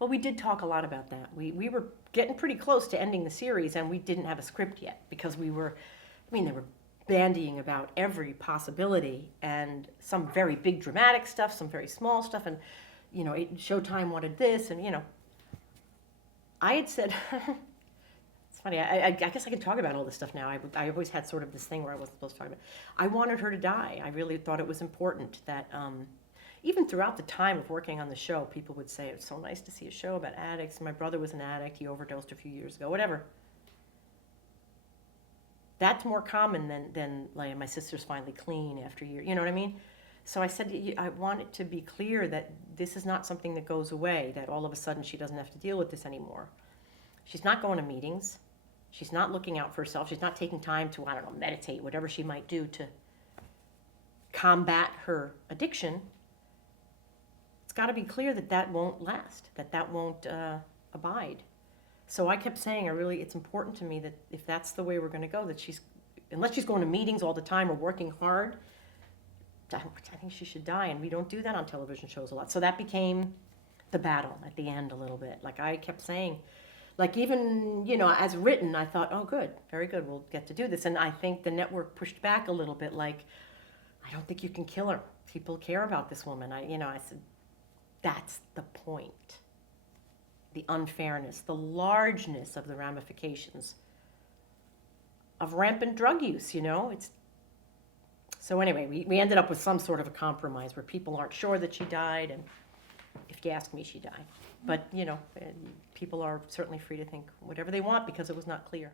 Well, we did talk a lot about that. We were getting pretty close to ending the series, and we didn't have a script yet because we were, I mean, they were bandying about every possibility and some very big dramatic stuff, some very small stuff, and, you know, Showtime wanted this, and, you know, I had said, it's funny, I guess I can talk about all this stuff now. I always had sort of this thing where I wasn't supposed to talk about it. I wanted her to die. I really thought it was important that, even throughout the time of working on the show, people would say, it's so nice to see a show about addicts. My brother was an addict. He overdosed a few years ago, whatever. That's more common than like, my sister's finally clean after years. You know what I mean? So I said, I want it to be clear that this is not something that goes away, that all of a sudden she doesn't have to deal with this anymore. She's not going to meetings. She's not looking out for herself. She's not taking time to, I don't know, meditate, whatever she might do to combat her addiction. It's got to be clear that that won't last, that won't abide. So I kept saying, it's important to me that if that's the way we're going to go, that unless she's going to meetings all the time or working hard, I think she should die. And we don't do that on television shows a lot. So that became the battle at the end a little bit. Like I kept saying, like even, you know, as written, I thought, oh, good, very good, we'll get to do this. And I think the network pushed back a little bit, like, I don't think you can kill her. People care about this woman. I said, that's the point. The unfairness, the largeness of the ramifications of rampant drug use, you know? So anyway, we ended up with some sort of a compromise where people aren't sure that she died, and if you ask me, she died. But, you know, people are certainly free to think whatever they want because it was not clear.